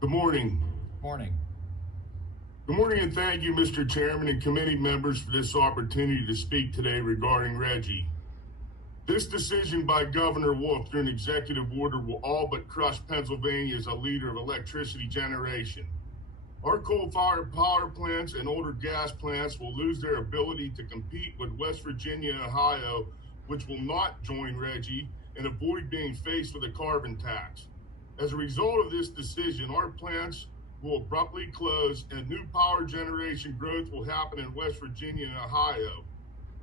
Good morning. Morning. Good morning, and thank you, Mr. Chairman and committee members, for this opportunity to speak today regarding Reggie. This decision by Governor Wolf through an executive order will all but crush Pennsylvania as a leader of electricity generation. Our coal-fired power plants and older gas plants will lose their ability to compete with West Virginia and Ohio, which will not join Reggie and avoid being faced with a carbon tax. As a result of this decision, our plants will abruptly close and new power generation growth will happen in West Virginia and Ohio,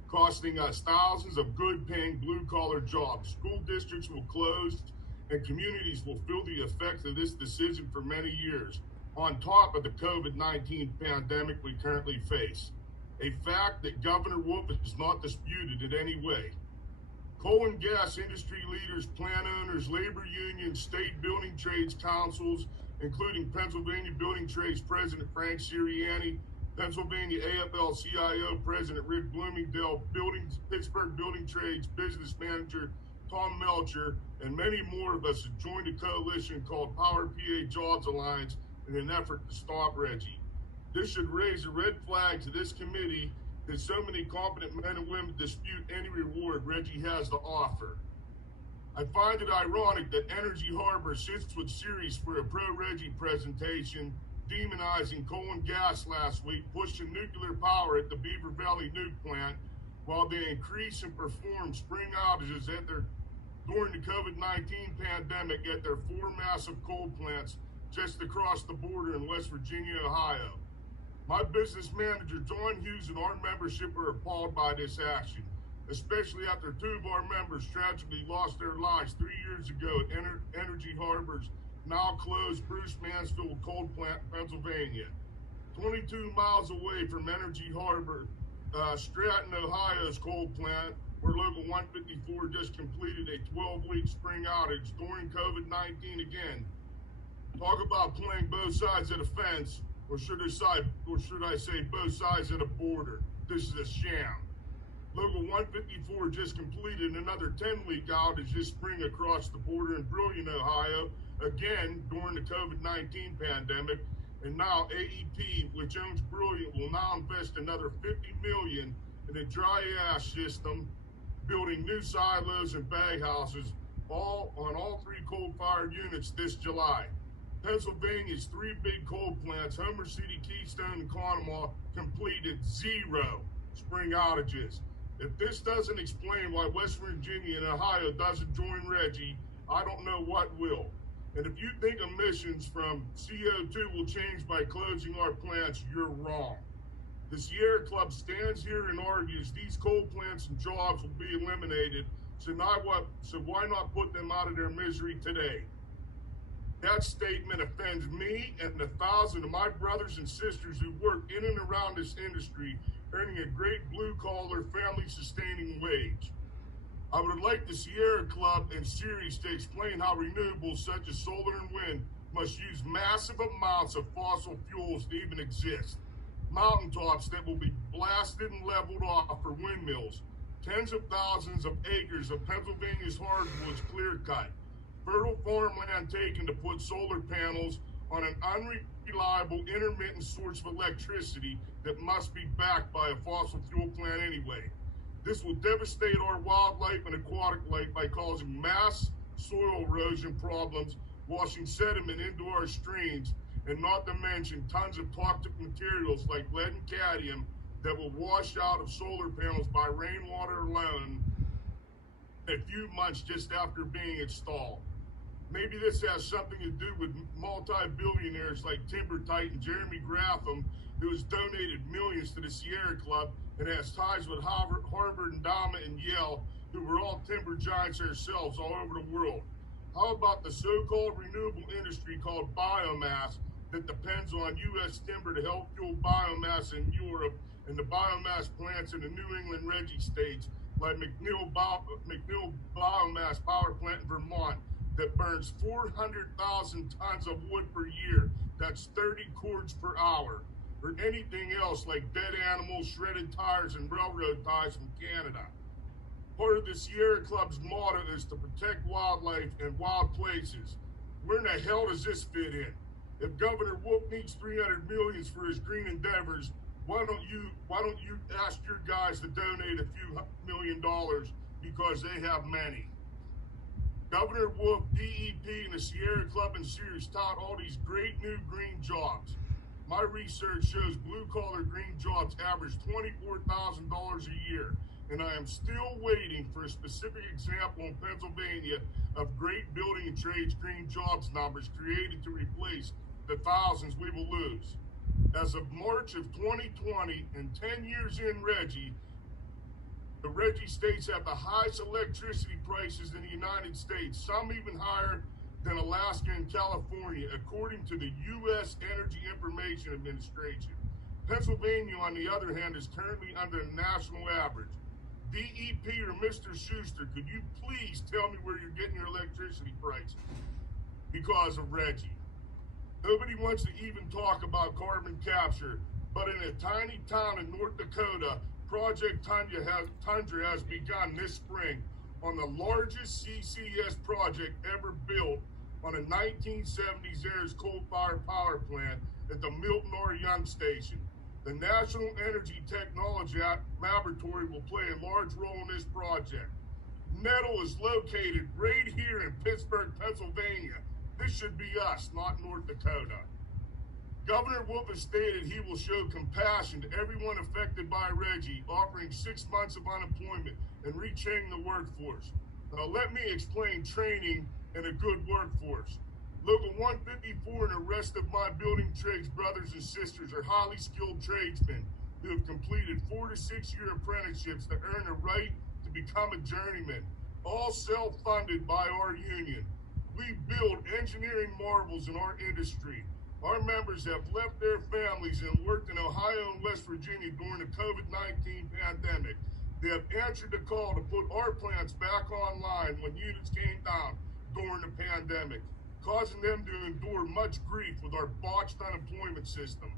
costing us thousands of good-paying blue-collar jobs. School districts will close and communities will feel the effects of this decision for many years, on top of the COVID-19 pandemic we currently face, a fact that Governor Wolf has not disputed in any way. Coal and gas industry leaders, plant owners, labor unions, state building trades councils, including Pennsylvania Building Trades President Frank Sirianni, Pennsylvania AFL-CIO President Rick Bloomingdale, Pittsburgh Building Trades Business Manager Tom Melcher, and many more of us have joined a coalition called Power PA Jobs Alliance in an effort to stop Reggie. This should raise a red flag to this committee that so many competent men and women dispute any reward Reggie has to offer. I find it ironic that Energy Harbor sits with Sirius for a pro-Reggie presentation, demonizing coal and gas last week, pushing nuclear power at the Beaver Valley nuke plant, while they increase and perform spring outages during the COVID-19 pandemic at their 4 massive coal plants just across the border in West Virginia, Ohio. My business manager, John Hughes, and our membership are appalled by this action, especially after 2 of our members tragically lost their lives 3 years ago at Energy Harbor's now closed Bruce Mansfield coal plant in Pennsylvania. 22 miles away from Energy Harbor, Stratton, Ohio's coal plant, where Local 154 just completed a 12-week spring outage during COVID-19 again. Talk about playing both sides of the fence, or should I say both sides of the border. This is a sham. Local 154 just completed another 10-week outage this spring across the border in Brilliant, Ohio, again during the COVID-19 pandemic. And now AEP, which owns Brilliant, will now invest another $50 million in a dry ash system, building new silos and bag houses on all 3 coal-fired units this July. Pennsylvania's 3 big coal plants, Homer City, Keystone, and Conemaugh, completed 0 spring outages. If this doesn't explain why West Virginia and Ohio doesn't join Reggie, I don't know what will. And if you think emissions from CO2 will change by closing our plants, you're wrong. The Sierra Club stands here and argues these coal plants and jobs will be eliminated, so why not put them out of their misery today? That statement offends me and 1,000 of my brothers and sisters who work in and around this industry, earning a great blue-collar, family-sustaining wage. I would like the Sierra Club and Sirius to explain how renewables such as solar and wind must use massive amounts of fossil fuels to even exist. Mountaintops that will be blasted and leveled off for windmills. Tens of thousands of acres of Pennsylvania's hardwoods clear-cut. Fertile farmland taken to put solar panels on an unreliable intermittent source of electricity that must be backed by a fossil fuel plant anyway. This will devastate our wildlife and aquatic life by causing mass soil erosion problems, washing sediment into our streams, and not to mention tons of toxic materials like lead and cadmium that will wash out of solar panels by rainwater alone in a few months just after being installed. Maybe this has something to do with multi-billionaires like timber titan Jeremy Gratham, who has donated millions to the Sierra Club and has ties with Harvard Endowment and Yale, who were all timber giants themselves all over the world. How about the so-called renewable industry called biomass that depends on U.S. timber to help fuel biomass in Europe and the biomass plants in the New England Reggie states like McNeil Biomass Power Plant in Vermont that burns 400,000 tons of wood per year. That's 30 cords per hour. Or anything else like dead animals, shredded tires, and railroad ties from Canada. Part of the Sierra Club's motto is to protect wildlife and wild places. Where in the hell does this fit in? If Governor Wolf needs 300 million for his green endeavors, why don't you ask your guys to donate a few $1 million because they have many? Governor Wolf, DEP, and the Sierra Club and Sears tout all these great new green jobs. My research shows blue-collar green jobs average $24,000 a year, and I am still waiting for a specific example in Pennsylvania of great building and trades green jobs numbers created to replace the thousands we will lose. As of March of 2020, and 10 years in Reggie, the Reggie states have the highest electricity prices in the United States, some even higher than Alaska and California, according to the U.S. Energy Information Administration. Pennsylvania, on the other hand, is currently under the national average. DEP or Mr. Schuster, could you please tell me where you're getting your electricity prices? Because of Reggie. Nobody wants to even talk about carbon capture, but in a tiny town in North Dakota, Project Tundra has begun this spring on the largest CCS project ever built on a 1970s era coal-fired power plant at the Milton R. Young Station. The National Energy Technology Laboratory will play a large role in this project. Nettle is located right here in Pittsburgh, Pennsylvania. This should be us, not North Dakota. Governor Wolf has stated he will show compassion to everyone affected by Reggie, offering 6 months of unemployment and retraining the workforce. Now let me explain training and a good workforce. Local 154 and the rest of my building trades brothers and sisters are highly skilled tradesmen who have completed 4 to 6 year apprenticeships to earn a right to become a journeyman, all self-funded by our union. We build engineering marvels in our industry. Our members have left their families and worked in Ohio and West Virginia during the COVID-19 pandemic. They have answered the call to put our plants back online when units came down during the pandemic, causing them to endure much grief with our botched unemployment system.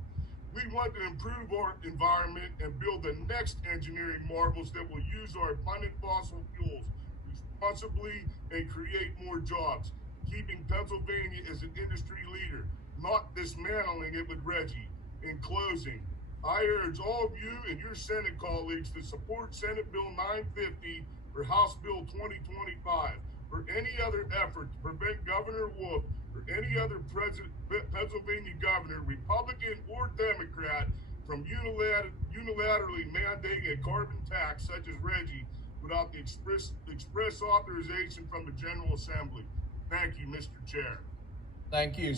We want to improve our environment and build the next engineering marvels that will use our abundant fossil fuels responsibly and create more jobs, keeping Pennsylvania as an industry leader, not dismantling it with Reggie. In closing, I urge all of you and your Senate colleagues to support Senate Bill 950 or House Bill 2025 or any other effort to prevent Governor Wolf or any other Pennsylvania governor, Republican or Democrat, from unilaterally mandating a carbon tax such as Reggie without the express authorization from the General Assembly. Thank you, Mr. Chair. Thank you.